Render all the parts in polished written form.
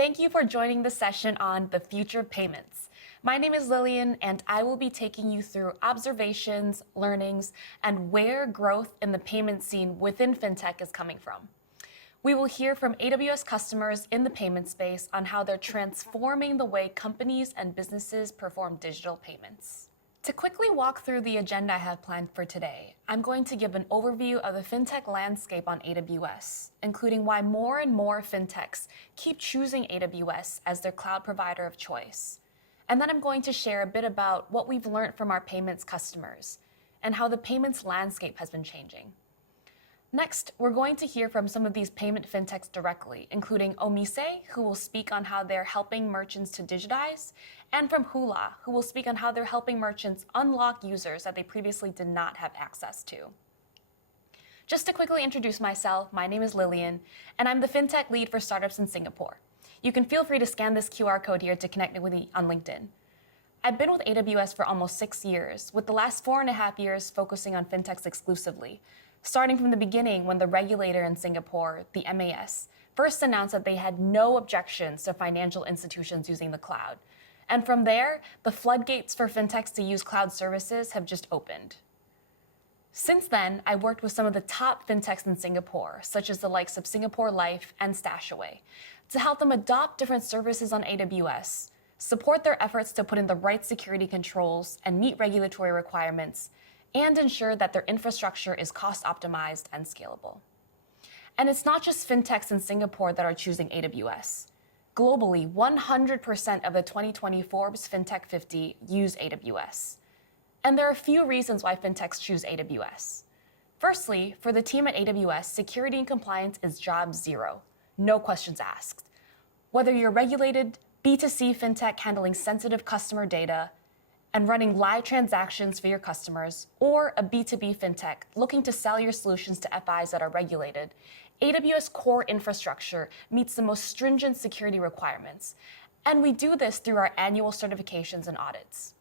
thank you for joining the session on the future of payments. My name is Lillian, and I will be taking you through observations, learnings, and where growth in the payment scene within fintech is coming from. We will hear from AWS customers in the payment space on how they're transforming the way companies and businesses perform digital payments. To quickly walk through the agenda I have planned for today, I'm going to give an overview of the fintech landscape on AWS, including why more and more fintechs keep choosing AWS as their cloud provider of choice. And then I'm going to share a bit about what we've learned from our payments customers and how the payments landscape has been changing. Next, we're going to hear from some of these payment fintechs directly, including Omise, who will speak on how they're helping merchants to digitize, and from Hoolah, who will speak on how they're helping merchants unlock users that they previously did not have access to. Just to quickly introduce myself, my name is Lillian, and I'm the fintech lead for startups in Singapore. You can feel free to scan this QR code here to connect with me on LinkedIn. I've been with AWS for almost 6 years, with the last 4.5 years focusing on fintechs exclusively, starting from the beginning when the regulator in Singapore, the MAS, first announced that they had no objections to financial institutions using the cloud. And from there, the floodgates for fintechs to use cloud services have just opened. Since then, I worked with some of the top fintechs in Singapore, such as the likes of Singapore Life and Stashaway, to help them adopt different services on AWS, support their efforts to put in the right security controls and meet regulatory requirements, and ensure that their infrastructure is cost optimized and scalable. And it's not just fintechs in Singapore that are choosing AWS. Globally, 100% of the 2020 Forbes Fintech 50 use AWS. And there are a few reasons why fintechs choose AWS. Firstly, for the team at AWS, security and compliance is job zero, no questions asked. Whether you're regulated B2C fintech handling sensitive customer data and running live transactions for your customers, or a B2B fintech looking to sell your solutions to FIs that are regulated, AWS core infrastructure meets the most stringent security requirements. And we do this through our annual certifications and audits.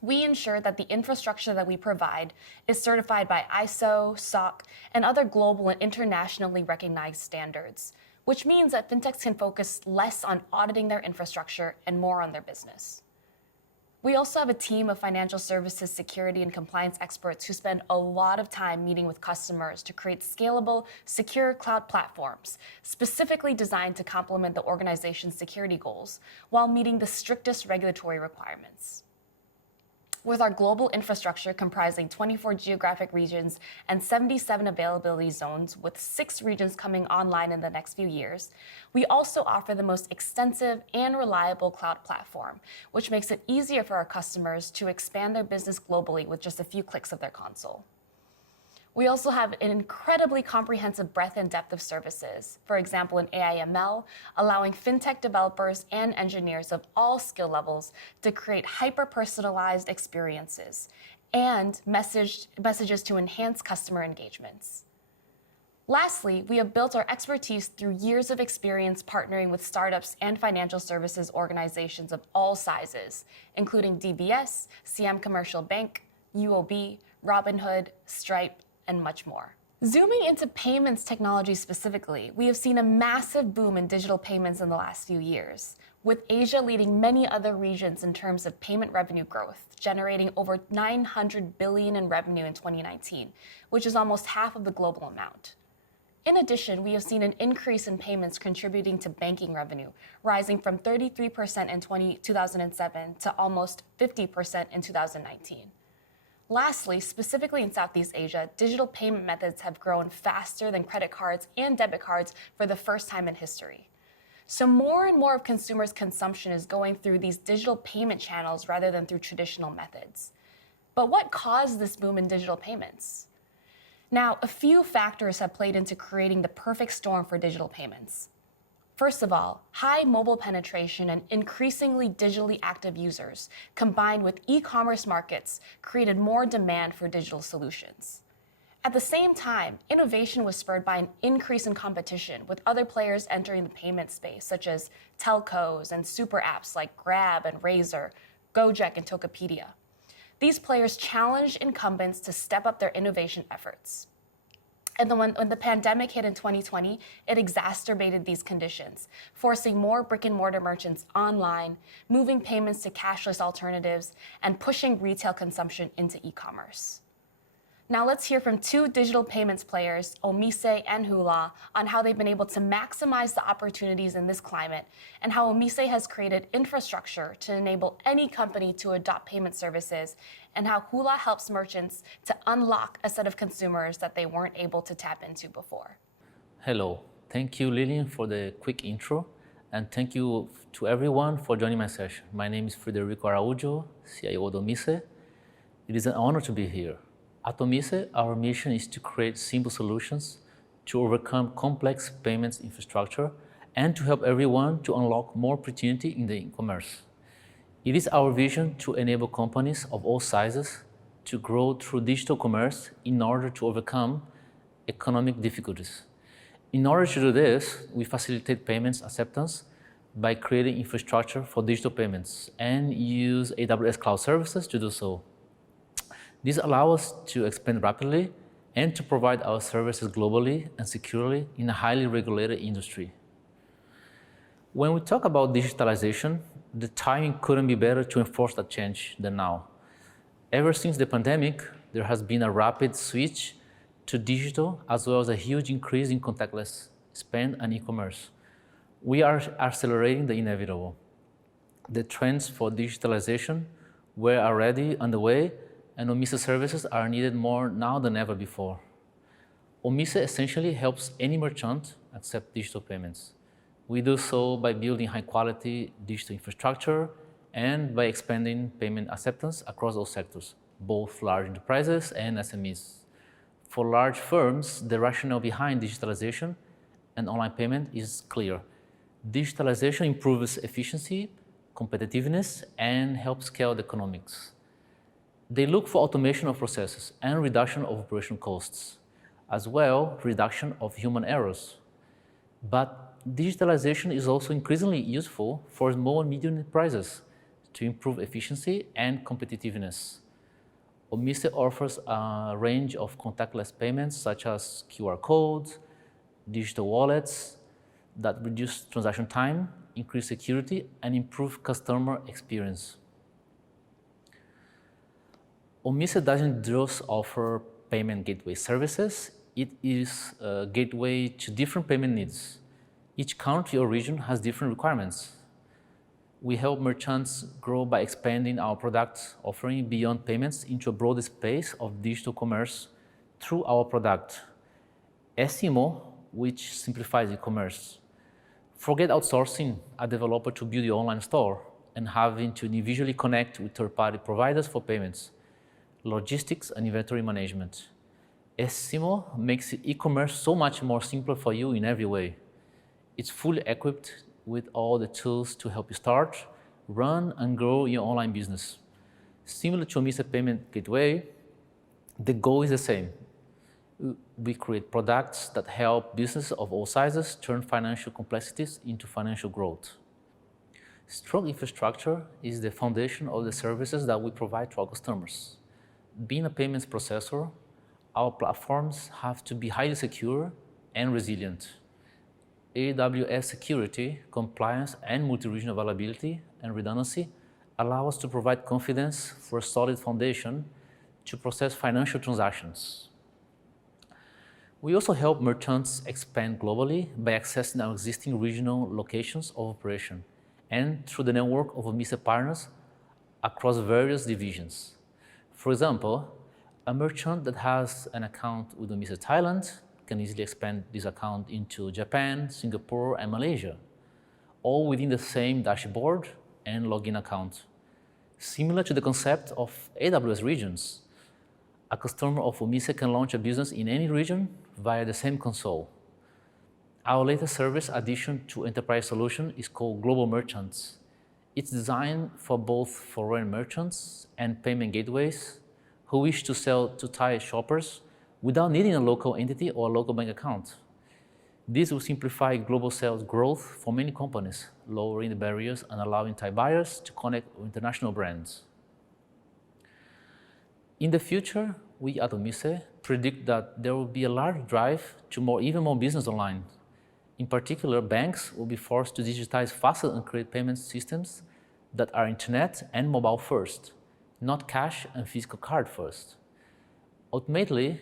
We ensure that the infrastructure that we provide is certified by ISO, SOC, and other global and internationally recognized standards, which means that fintechs can focus less on auditing their infrastructure and more on their business. We also have a team of financial services, security, and compliance experts who spend a lot of time meeting with customers to create scalable, secure cloud platforms, specifically designed to complement the organization's security goals while meeting the strictest regulatory requirements. With our global infrastructure comprising 24 geographic regions and 77 availability zones, with 6 regions coming online in the next few years, we also offer the most extensive and reliable cloud platform, which makes it easier for our customers to expand their business globally with just a few clicks of their console. We also have an incredibly comprehensive breadth and depth of services, for example, in AI/ML, allowing fintech developers and engineers of all skill levels to create hyper-personalized experiences and messages to enhance customer engagements. Lastly, we have built our expertise through years of experience partnering with startups and financial services organizations of all sizes, including DBS, Siam Commercial Bank, UOB, Robinhood, Stripe, and much more. Zooming into payments technology specifically, we have seen a massive boom in digital payments in the last few years, with Asia leading many other regions in terms of payment revenue growth, generating over $900 billion in revenue in 2019, which is almost half of the global amount. In addition, we have seen an increase in payments contributing to banking revenue, rising from 33% in 2007 to almost 50% in 2019. Lastly, specifically in Southeast Asia, digital payment methods have grown faster than credit cards and debit cards for the first time in history. So more and more of consumers' consumption is going through these digital payment channels rather than through traditional methods. But what caused this boom in digital payments? Now, a few factors have played into creating the perfect storm for digital payments. First of all, high mobile penetration and increasingly digitally active users, combined with e-commerce markets, created more demand for digital solutions. At the same time, innovation was spurred by an increase in competition, with other players entering the payment space, such as telcos and super apps like Grab and Razor, Gojek and Tokopedia. These players challenged incumbents to step up their innovation efforts. And then when the pandemic hit in 2020, it exacerbated these conditions, forcing more brick and mortar merchants online, moving payments to cashless alternatives, and pushing retail consumption into e-commerce. Now let's hear from two digital payments players, Omise and Hoolah, on how they've been able to maximize the opportunities in this climate and how Omise has created infrastructure to enable any company to adopt payment services, and how Hoolah helps merchants to unlock a set of consumers that they weren't able to tap into before. Hello, thank you Lillian for the quick intro, and thank you to everyone for joining my session. My name is Frederico Araújo, CIO of Omise. It is an honor to be here. At Omise, our mission is to create simple solutions to overcome complex payments infrastructure and to help everyone to unlock more opportunity in the e-commerce. It is our vision to enable companies of all sizes to grow through digital commerce in order to overcome economic difficulties. In order to do this, we facilitate payments acceptance by creating infrastructure for digital payments and use AWS cloud services to do so. This allows us to expand rapidly and to provide our services globally and securely in a highly regulated industry. When we talk about digitalization, the timing couldn't be better to enforce that change than now. Ever since the pandemic, there has been a rapid switch to digital, as well as a huge increase in contactless spend and e-commerce. We are accelerating the inevitable. The trends for digitalization were already underway, and Omise services are needed more now than ever before. Omise essentially helps any merchant accept digital payments. We do so by building high-quality digital infrastructure and by expanding payment acceptance across all sectors, both large enterprises and SMEs. For large firms, the rationale behind digitalization and online payment is clear. Digitalization improves efficiency, competitiveness, and helps scale the economics. They look for automation of processes and reduction of operational costs, as well as reduction of human errors. But digitalization is also increasingly useful for small and medium enterprises to improve efficiency and competitiveness. Omise offers a range of contactless payments such as QR codes, digital wallets that reduce transaction time, increase security, and improve customer experience. Omise doesn't just offer payment gateway services, it is a gateway to different payment needs. Each country or region has different requirements. We help merchants grow by expanding our product offering beyond payments into a broader space of digital commerce through our product, SMO, which simplifies e-commerce. Forget outsourcing a developer to build your online store and having to individually connect with third-party providers for payments, logistics, and inventory management. SMO makes e-commerce so much more simpler for you in every way. It's fully equipped with all the tools to help you start, run, and grow your online business. Similar to Omise Payment Gateway, the goal is the same. We create products that help businesses of all sizes turn financial complexities into financial growth. Strong infrastructure is the foundation of the services that we provide to our customers. Being a payments processor, our platforms have to be highly secure and resilient. AWS security, compliance, and multi-region availability and redundancy allow us to provide confidence for a solid foundation to process financial transactions. We also help merchants expand globally by accessing our existing regional locations of operation and through the network of Omise partners across various divisions. For example, a merchant that has an account with Omise Thailand can easily expand this account into Japan, Singapore, and Malaysia, all within the same dashboard and login account. Similar to the concept of AWS regions, a customer of Omise can launch a business in any region via the same console. Our latest service addition to enterprise solution is called Global Merchants. It's designed for both foreign merchants and payment gateways who wish to sell to Thai shoppers without needing a local entity or a local bank account. This will simplify global sales growth for many companies, lowering the barriers and allowing Thai buyers to connect with international brands. In the future, we at Omise predict that there will be a large drive to even more business online. In particular, banks will be forced to digitize faster and create payment systems that are internet and mobile first, not cash and physical card first. Ultimately,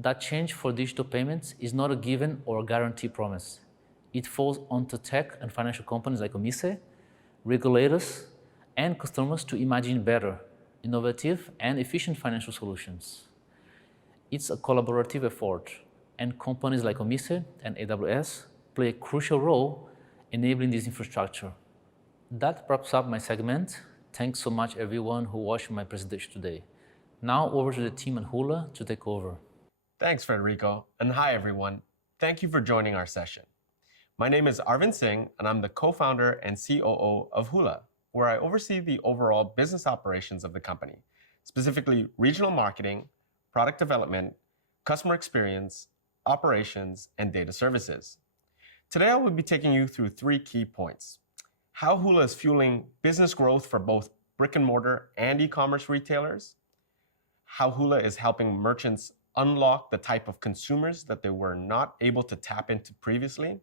that change for digital payments is not a given or a guaranteed promise. It falls onto tech and financial companies like Omise, regulators, and customers to imagine better, innovative, and efficient financial solutions. It's a collaborative effort, and companies like Omise and AWS play a crucial role enabling this infrastructure. That wraps up my segment. Thanks so much everyone who watched my presentation today. Now over to the team at Hula to take over. Thanks, Federico, and hi everyone. Thank you for joining our session. My name is Arvind Singh, and I'm the co-founder and COO of Hula, where I oversee the overall business operations of the company, specifically regional marketing, product development, customer experience, operations, and data services. Today, I will be taking you through 3 key points: how Hula is fueling business growth for both brick and mortar and e-commerce retailers, how Hula is helping merchants unlock the type of consumers that they were not able to tap into previously,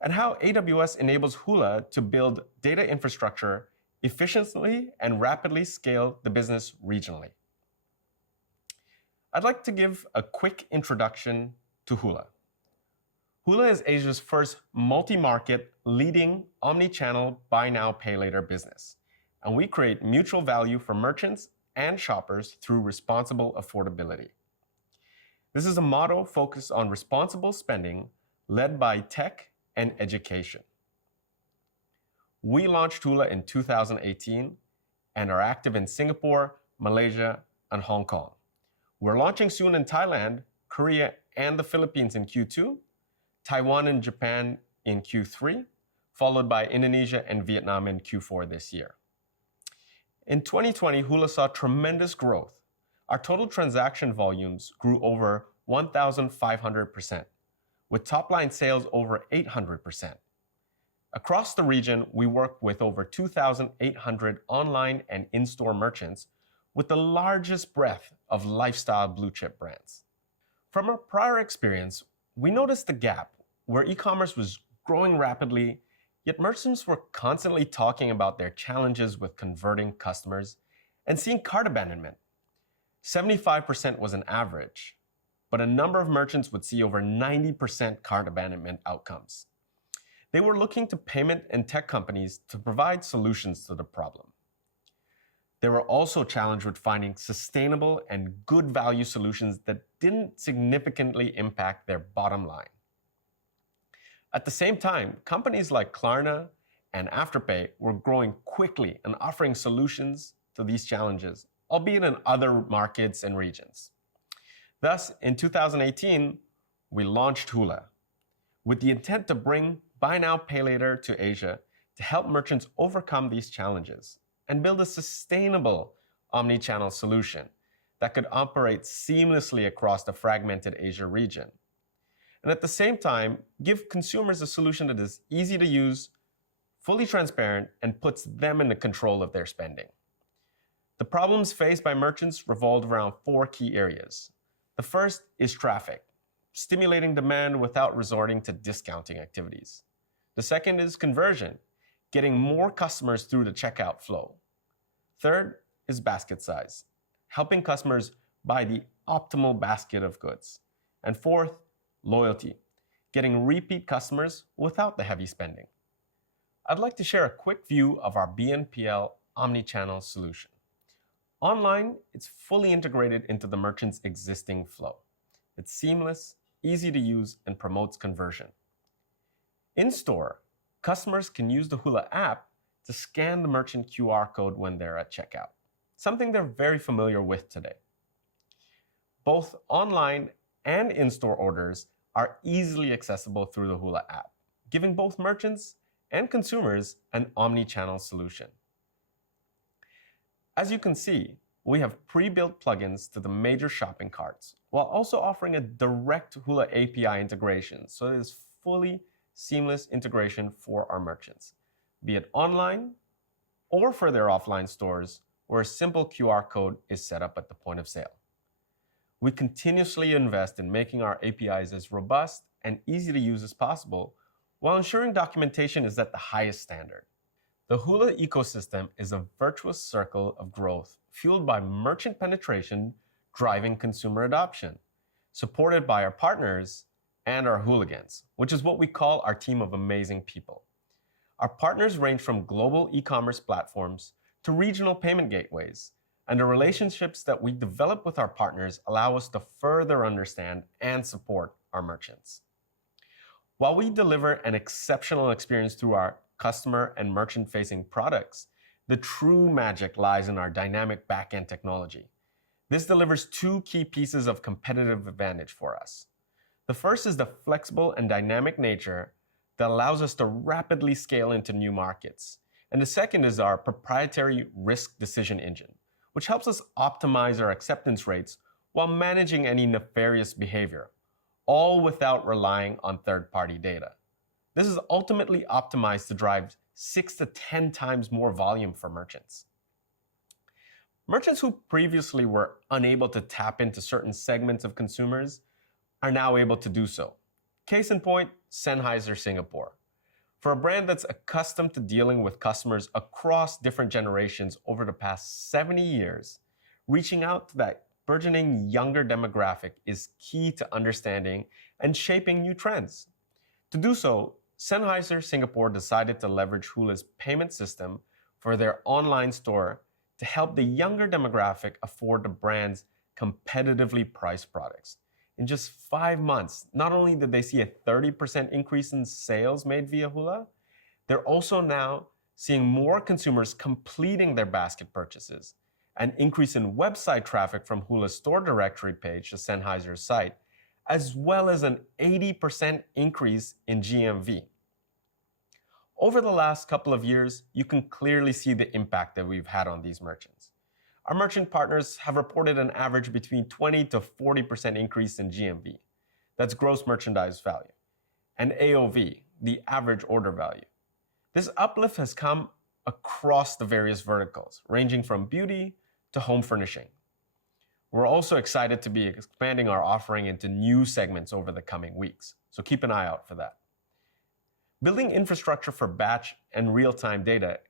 and how AWS enables Hula to build data infrastructure efficiently and rapidly scale the business regionally. I'd like to give a quick introduction to Hula. Hula is Asia's first multi-market leading omni-channel buy now, pay later business, and we create mutual value for merchants and shoppers through responsible affordability. This is a model focused on responsible spending led by tech and education. We launched Hula in 2018 and are active in Singapore, Malaysia, and Hong Kong. We're launching soon in Thailand, Korea, and the Philippines in Q2, Taiwan and Japan in Q3, followed by Indonesia and Vietnam in Q4 this year. In 2020, Hula saw tremendous growth. Our total transaction volumes grew over 1,500%, with top-line sales over 800%. Across the region, we work with over 2,800 online and in-store merchants with the largest breadth of lifestyle blue-chip brands. From our prior experience, we noticed the gap where e-commerce was growing rapidly, yet merchants were constantly talking about their challenges with converting customers and seeing cart abandonment. 75% was an average, but a number of merchants would see over 90% cart abandonment outcomes. They were looking to payment and tech companies to provide solutions to the problem. They were also challenged with finding sustainable and good value solutions that didn't significantly impact their bottom line. At the same time, companies like Klarna and Afterpay were growing quickly and offering solutions to these challenges, albeit in other markets and regions. Thus, in 2018, we launched Hula with the intent to bring buy now, pay later to Asia to help merchants overcome these challenges and build a sustainable omni-channel solution that could operate seamlessly across the fragmented Asia region. And at the same time, give consumers a solution that is easy to use, fully transparent, and puts them in the control of their spending. The problems faced by merchants revolved around 4 key areas. The first is traffic, stimulating demand without resorting to discounting activities. The second is conversion, getting more customers through the checkout flow. Third is basket size, helping customers buy the optimal basket of goods. And fourth, loyalty, getting repeat customers without the heavy spending. I'd like to share a quick view of our Bnpl omni-channel solution. Online, it's fully integrated into the merchant's existing flow. It's seamless, easy to use, and promotes conversion. In-store, customers can use the Hula app to scan the merchant QR code when they're at checkout, something they're very familiar with today. Both online and in-store orders are easily accessible through the Hula app, giving both merchants and consumers an omni-channel solution. As you can see, we have pre-built plugins to the major shopping carts, while also offering a direct Hula API integration, so it is fully seamless integration for our merchants, be it online or for their offline stores where a simple QR code is set up at the point of sale. We continuously invest in making our APIs as robust and easy to use as possible, while ensuring documentation is at the highest standard. The Hula ecosystem is a virtuous circle of growth fueled by merchant penetration driving consumer adoption, supported by our partners and our hooligans, which is what we call our team of amazing people. Our partners range from global e-commerce platforms to regional payment gateways, and the relationships that we develop with our partners allow us to further understand and support our merchants. While we deliver an exceptional experience through our customer and merchant-facing products, the true magic lies in our dynamic back-end technology. This delivers two key pieces of competitive advantage for us. The first is the flexible and dynamic nature that allows us to rapidly scale into new markets. And the second is our proprietary risk decision engine, which helps us optimize our acceptance rates while managing any nefarious behavior, all without relying on third-party data. This is ultimately optimized to drive 6 to 10 times more volume for merchants. Merchants who previously were unable to tap into certain segments of consumers are now able to do so. Case in point, Sennheiser Singapore. For a brand that's accustomed to dealing with customers across different generations over the past 70 years, reaching out to that burgeoning younger demographic is key to understanding and shaping new trends. To do so, Sennheiser Singapore decided to leverage Hula's payment system for their online store to help the younger demographic afford the brand's competitively priced products. In just 5 months, not only did they see a 30% increase in sales made via Hula, they're also now seeing more consumers completing their basket purchases, an increase in website traffic from Hula's store directory page to Sennheiser's site, as well as an 80% increase in GMV. Over the last couple of years, you can clearly see the impact that we've had on these merchants. Our merchant partners have reported an average between 20 to 40% increase in GMV. That's gross merchandise value. And AOV, the average order value. This uplift has come across the various verticals, ranging from beauty to home furnishing. We're also excited to be expanding our offering into new segments over the coming weeks, so keep an eye out for that. Building infrastructure for batch and real-time data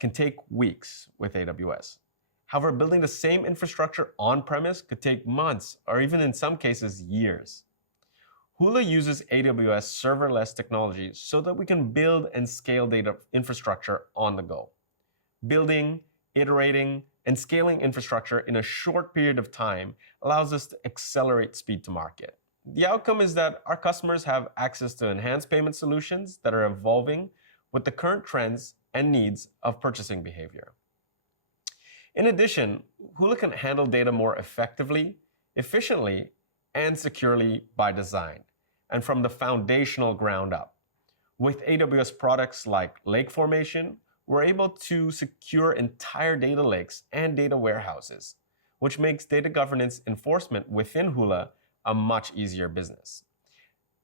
can take weeks with AWS. However, building the same infrastructure on-premise could take months, or even in some cases, years. Hula uses AWS serverless technology so that we can build and scale data infrastructure on the go. Building, iterating, and scaling infrastructure in a short period of time allows us to accelerate speed to market. The outcome is that our customers have access to enhanced payment solutions that are evolving with the current trends and needs of purchasing behavior. In addition, Hula can handle data more effectively, efficiently, and securely by design, and from the foundational ground up. With AWS products like Lake Formation, we're able to secure entire data lakes and data warehouses, which makes data governance enforcement within Hula a much easier business.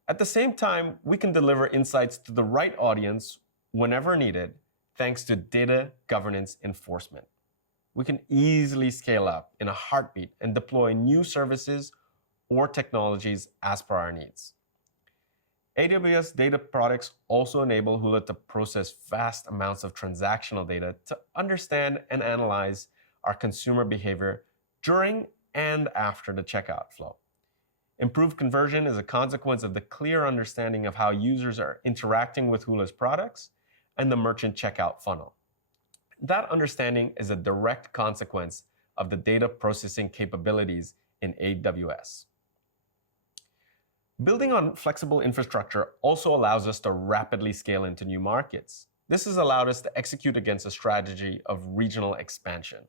At the same time, we can deliver insights to the right audience whenever needed, thanks to data governance enforcement. We can easily scale up in a heartbeat and deploy new services or technologies as per our needs. AWS data products also enable Hula to process vast amounts of transactional data to understand and analyze our consumer behavior during and after the checkout flow. Improved conversion is a consequence of the clear understanding of how users are interacting with Hula's products and the merchant checkout funnel. That understanding is a direct consequence of the data processing capabilities in AWS. Building on flexible infrastructure also allows us to rapidly scale into new markets. This has allowed us to execute against a strategy of regional expansion.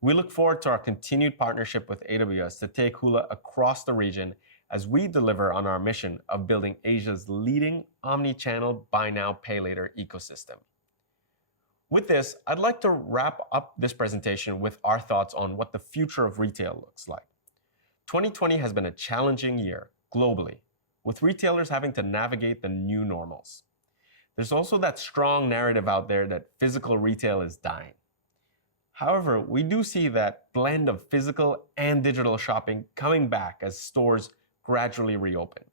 We look forward to our continued partnership with AWS to take Hula across the region as we deliver on our mission of building Asia's leading omni-channel buy now, pay later ecosystem. With this, I'd like to wrap up this presentation with our thoughts on what the future of retail looks like. 2020 has been a challenging year globally, with retailers having to navigate the new normals. There's also that strong narrative out there that physical retail is dying. However, we do see that blend of physical and digital shopping coming back as stores gradually reopen.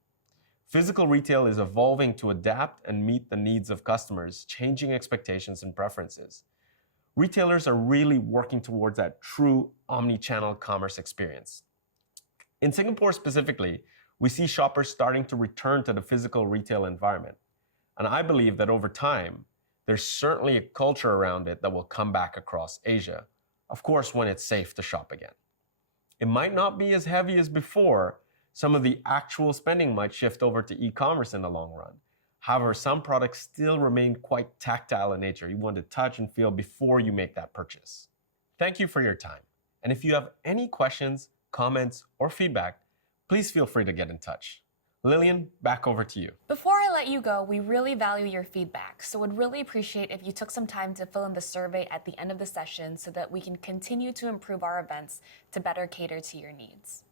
Physical retail is evolving to adapt and meet the needs of customers, changing expectations and preferences. Retailers are really working towards that true omni-channel commerce experience. In Singapore specifically, we see shoppers starting to return to the physical retail environment. And I believe that over time, there's certainly a culture around it that will come back across Asia, of course, when it's safe to shop again. It might not be as heavy as before. Some of the actual spending might shift over to e-commerce in the long run. However, some products still remain quite tactile in nature. You want to touch and feel before you make that purchase. Thank you for your time. And if you have any questions, comments, or feedback, please feel free to get in touch. Lillian, back over to you. Before I let you go, we really value your feedback, so would really appreciate if you took some time to fill in the survey at the end of the session so that we can continue to improve our events to better cater to your needs.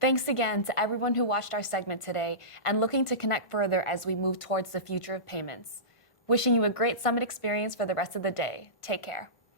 Thanks again to everyone who watched our segment today and looking to connect further as we move towards the future of payments. Wishing you a great summit experience for the rest of the day. Take care.